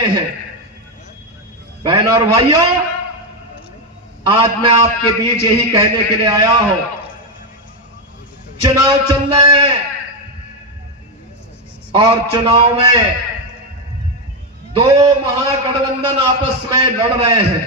गए हैं। बहन और भाइयों, आज मैं आपके बीच यही कहने के लिए आया हूं, चुनाव चल रहे हैं और चुनाव में दो महागठबंधन आपस में लड़ रहे हैं।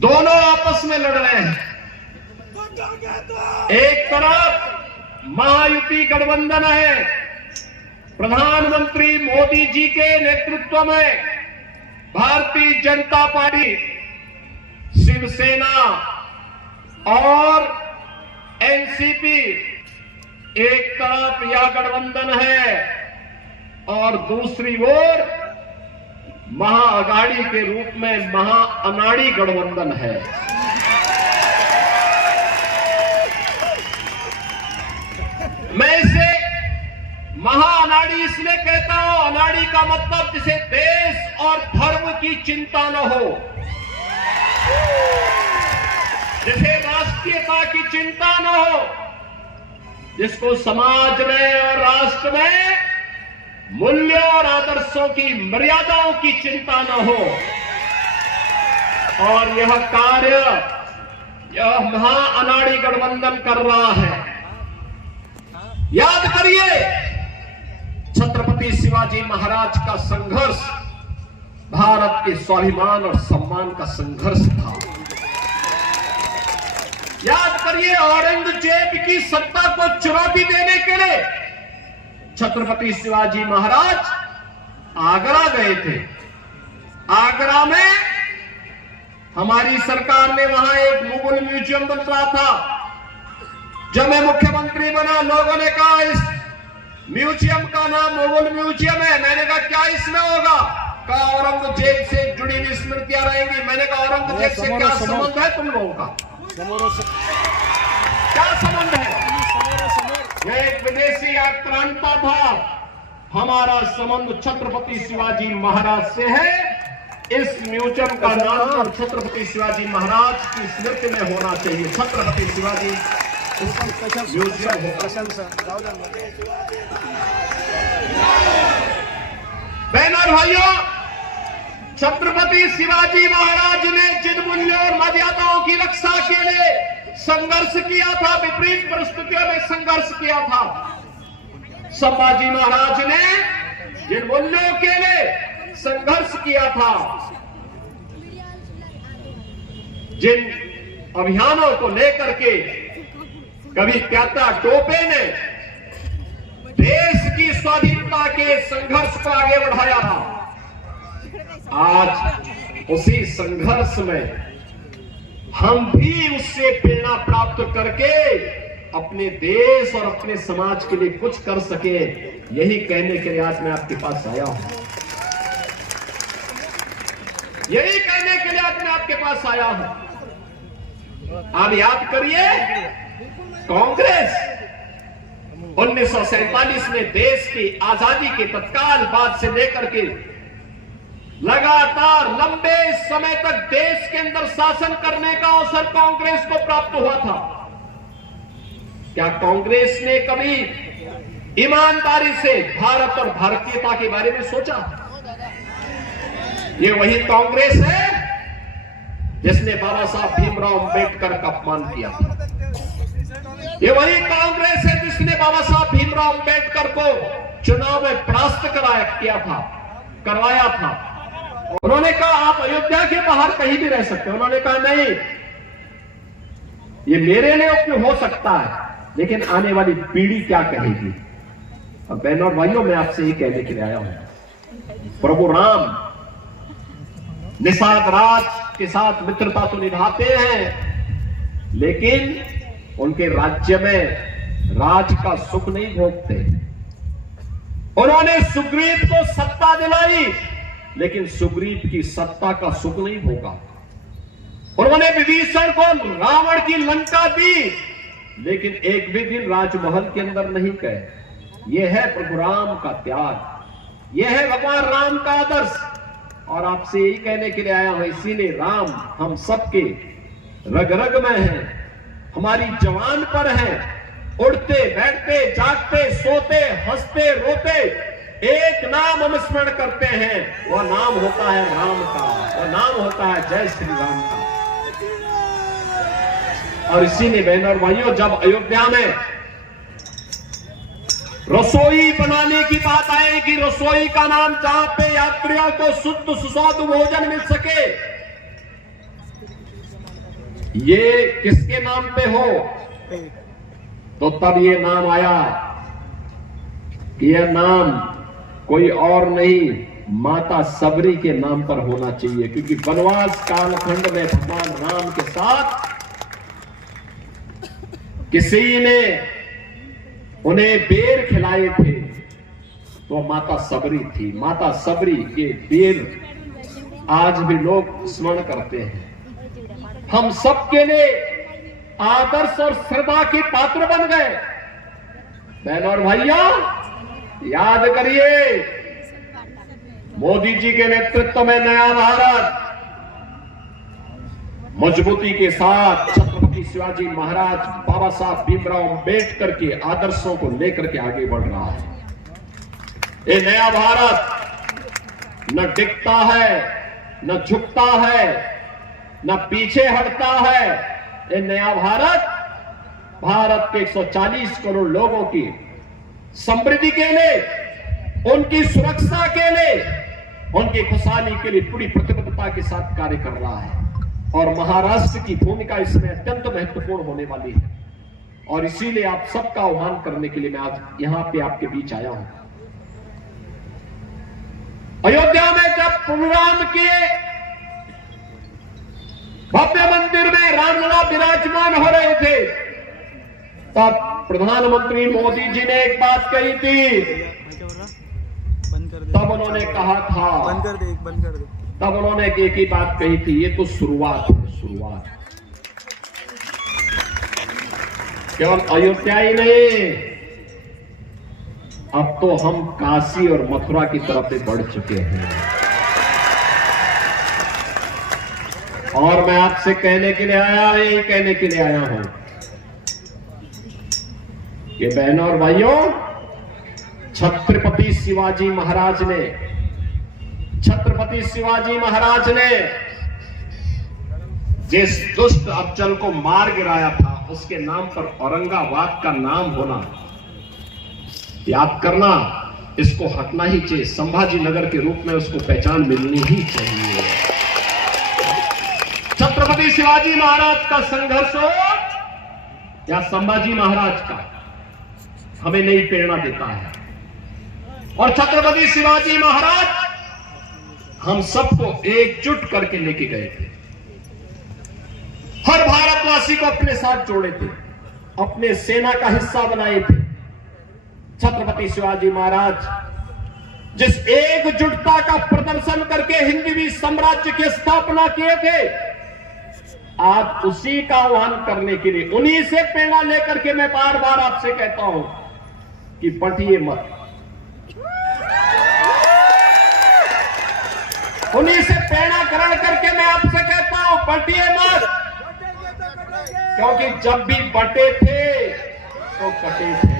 दोनों आपस में लड़ रहे हैं। एक तरफ महायुति गठबंधन है, प्रधानमंत्री मोदी जी के नेतृत्व में भारतीय जनता पार्टी, शिवसेना और एनसीपी एक तरफ यह गठबंधन है और दूसरी ओर महाअघाड़ी के रूप में महाअनाड़ी गठबंधन है। मैं इसे महाअनाड़ी इसलिए कहता हूं, अनाड़ी का मतलब जिसे देश और धर्म की चिंता न हो, जिसे राष्ट्रीयता की चिंता न हो, जिसको समाज में और राष्ट्र में मूल्यों और आदर्शों की मर्यादाओं की चिंता न हो। और यह कार्य यह महाअनाड़ी गठबंधन कर रहा है। याद करिए, छत्रपति शिवाजी महाराज का संघर्ष भारत के स्वाभिमान और सम्मान का संघर्ष था। याद करिए, औरंगजेब की सत्ता को चुनौती देने के लिए छत्रपति शिवाजी महाराज आगरा गए थे। आगरा में हमारी सरकार ने वहां एक मुगल म्यूजियम बन रहा था। जब मैं मुख्यमंत्री बना, लोगों ने कहा इस म्यूजियम का नाम मुगल म्यूजियम है। मैंने कहा क्या इसमें होगा? कहा औरंगजेब से जुड़ी हुई स्मृतियां रहेंगी। मैंने कहा औरंगजेब से क्या संबंध है तुम लोगों का? क्या संबंध है? यह एक विदेशी आक्रांता था। हमारा संबंध छत्रपति शिवाजी महाराज से है। इस म्यूजियम का नाम छत्रपति शिवाजी महाराज की स्मृति में होना चाहिए। छत्रपति शिवाजी म्यूजियम हो। बहनों और भाइयों, छत्रपति शिवाजी महाराज ने जिन मूल्यों और मर्यादाओं की रक्षा के लिए संघर्ष किया था, विपरीत परिस्थितियों में संघर्ष किया था, संभाजी महाराज ने जिन मूल्यों के लिए संघर्ष किया था, जिन अभियानों को लेकर के कभी प्यादा टोपे ने देश की स्वाधीनता के संघर्ष को आगे बढ़ाया था, आज उसी संघर्ष में हम भी उससे प्रेरणा प्राप्त करके अपने देश और अपने समाज के लिए कुछ कर सके, यही कहने के लिए आज मैं आपके पास आया हूं। यही कहने के लिए आज मैं आपके पास आया हूं। आप याद करिए, कांग्रेस 1947 में देश की आजादी के तत्काल बाद से लेकर के लगातार लंबे समय तक देश के अंदर शासन करने का अवसर कांग्रेस को प्राप्त हुआ था। क्या कांग्रेस ने कभी ईमानदारी से भारत और भारतीयता के बारे में सोचा? ये वही कांग्रेस है जिसने बाबा साहब भीमराव अंबेडकर का अपमान किया था। ये वही कांग्रेस है जिसने बाबा साहब भीमराव अंबेडकर को चुनाव में परास्त करवाया था। उन्होंने कहा आप अयोध्या के बाहर कहीं भी रह सकते हैं। उन्होंने कहा नहीं, ये मेरे लिए उपयोग हो सकता है, लेकिन आने वाली पीढ़ी क्या कहेगी? अब बहनों और भाइयों, मैं आपसे ये कहने के लिए आया हूं, प्रभु राम निषाद राज के साथ मित्रता तो निभाते हैं, लेकिन उनके राज्य में राज का सुख नहीं भोगते। उन्होंने सुग्रीव को सत्ता दिलाई, लेकिन सुग्रीव की सत्ता का सुख नहीं भोगा। उन्होंने विभीषण को रावण की लंका दी, लेकिन एक भी दिन राजमहल के अंदर नहीं गए। यह है प्रभु राम का त्याग, यह है भगवान राम का आदर्श। और आपसे यही कहने के लिए आया हूं, इसीलिए राम हम सबके रग रग में है, हमारी जवान पर है। उड़ते बैठते जागते सोते हंसते रोते एक नाम हम स्मरण करते हैं, वह नाम होता है राम का, वह नाम होता है जय श्री राम का। और इसीलिए बहनों और भाइयों, जब अयोध्या में रसोई बनाने की बात आएगी, रसोई का नाम जहां पे यात्रियों को शुद्ध सुस्वादु भोजन मिल सके, ये किसके नाम पे हो, तो तब ये नाम आया कि यह नाम कोई और नहीं, माता सबरी के नाम पर होना चाहिए। क्योंकि वनवास कालखंड में भगवान राम के साथ किसी ने उन्हें बेर खिलाए थे, तो माता सबरी थी। माता सबरी के बेर आज भी लोग स्मरण करते हैं। हम सबके लिए आदर्श और श्रद्धा के पात्र बन गए। बहनों और भाइयों, याद करिए, मोदी जी के नेतृत्व में नया भारत मजबूती के साथ छत्रपति शिवाजी महाराज, बाबा साहब भीमराव अम्बेडकर के आदर्शों को लेकर के आगे बढ़ रहा है। ये नया भारत न टिकता है, न झुकता है, न पीछे हटता है। ये नया भारत, भारत के 140 करोड़ लोगों की समृद्धि के लिए, उनकी सुरक्षा के लिए, उनकी खुशहाली के लिए पूरी प्रतिबद्धता के साथ कार्य कर रहा है। और महाराष्ट्र की भूमिका इसमें अत्यंत महत्वपूर्ण होने वाली है। और इसीलिए आप सबका आह्वान करने के लिए मैं आज यहां पे आपके बीच आया हूं। अयोध्या में जब प्रोग्राम किए, भव्य मंदिर में रामलला विराजमान हो रहे थे, तब प्रधानमंत्री मोदी जी ने एक बात कही थी। तब उन्होंने कहा था, बंद कर दे। तब उन्होंने एक ही बात कही थी, ये तो शुरुआत है, शुरुआत। केवल अयोध्या ही नहीं, अब तो हम काशी और मथुरा की तरफ से बढ़ चुके हैं। और मैं आपसे कहने के लिए आया, यही कहने के लिए आया हूं कि बहनों और भाइयों, छत्रपति शिवाजी महाराज ने जिस दुष्ट अफजल को मार गिराया था, उसके नाम पर औरंगाबाद का नाम होना, याद करना, इसको हटना ही चाहिए। संभाजी नगर के रूप में उसको पहचान मिलनी ही चाहिए। छत्रपति शिवाजी महाराज का संघर्ष हो या संभाजी महाराज का, हमें नई प्रेरणा देता है। और छत्रपति शिवाजी महाराज हम सबको एकजुट करके लेके गए थे। हर भारतवासी को अपने साथ जोड़े थे, अपने सेना का हिस्सा बनाए थे। छत्रपति शिवाजी महाराज जिस एकजुटता का प्रदर्शन करके हिंदवी साम्राज्य की स्थापना किए थे, आज उसी का आह्वान करने के लिए, उन्हीं से प्रेरणा लेकर के मैं बार बार आपसे कहता हूं कि बंटिए मत। उन्हीं से प्रेरणा ग्रहण करके मैं आपसे कहता हूं, बंटिए मत। क्योंकि जब भी बटे थे तो कटे थे।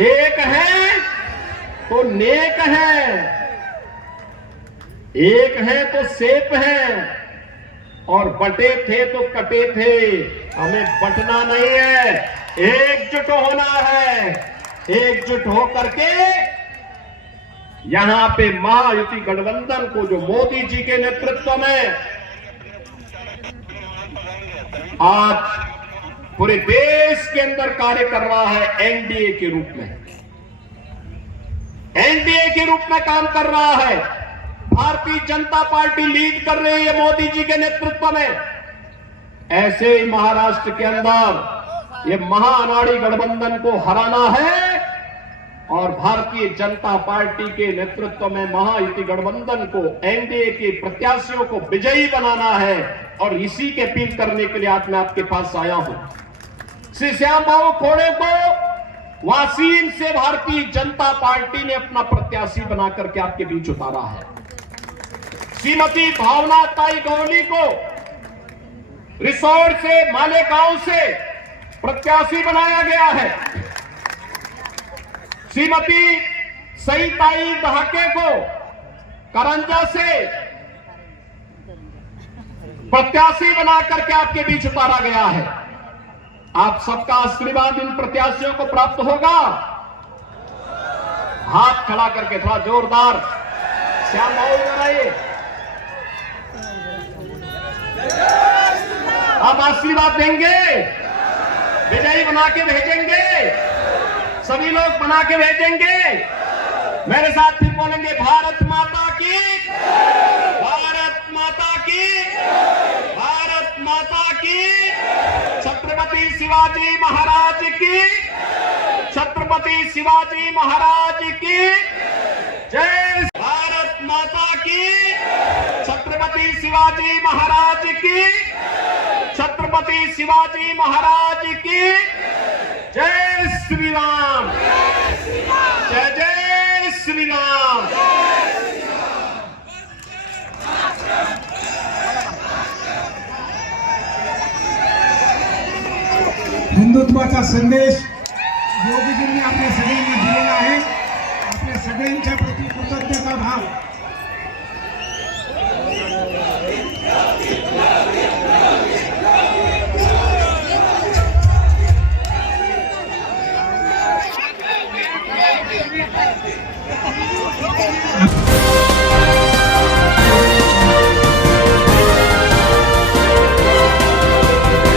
एक है तो नेक है, एक है तो सेफ है, और बटे थे तो कटे थे। हमें बटना नहीं है, एकजुट होना है। एकजुट होकर के यहां पे महायुति गठबंधन को, जो मोदी जी के नेतृत्व में आज पूरे देश के अंदर कार्य कर रहा है, एनडीए के रूप में, एनडीए के रूप में काम कर रहा है। भारतीय जनता पार्टी लीड कर रही है मोदी जी के नेतृत्व में। ऐसे ही महाराष्ट्र के अंदर ये महाअनाड़ी गठबंधन को हराना है और भारतीय जनता पार्टी के नेतृत्व में महायुति गठबंधन को, एनडीए के प्रत्याशियों को विजयी बनाना है। और इसी के अपील करने के लिए आज मैं आपके पास आया हूं। श्री श्याम बाबू खोड़े को वासीम से भारतीय जनता पार्टी ने अपना प्रत्याशी बना करके आपके बीच उतारा है। श्रीमती भावना ताई गौली को रिसोर्ट से, मालेगांव से प्रत्याशी बनाया गया है। श्रीमती सईताई दहाके को करंजा से प्रत्याशी बनाकर के आपके बीच उतारा गया है। आप सबका आशीर्वाद इन प्रत्याशियों को प्राप्त होगा। हाथ खड़ा करके थोड़ा जोरदार श्याम माहौल बनाइए। आप आशीर्वाद देंगे, विजयी बना के भेजेंगे, सभी लोग बना के भेजेंगे। मेरे साथ फिर बोलेंगे भारत माता की, भारत माता की, भारत माता की, छत्रपति शिवाजी महाराज की, छत्रपति शिवाजी महाराज की जय। भारत माता की, छत्रपति शिवाजी महाराज की, छत्रपति शिवाजी महाराज की जय श्री राम, जय जय श्री राम। हिंदुत्वाचा संदेश योगीजींनी आपल्या सगळ्यांना दिलेला आहे। आपल्या सगळ्यांच्या प्रति कृतज्ञता भाव।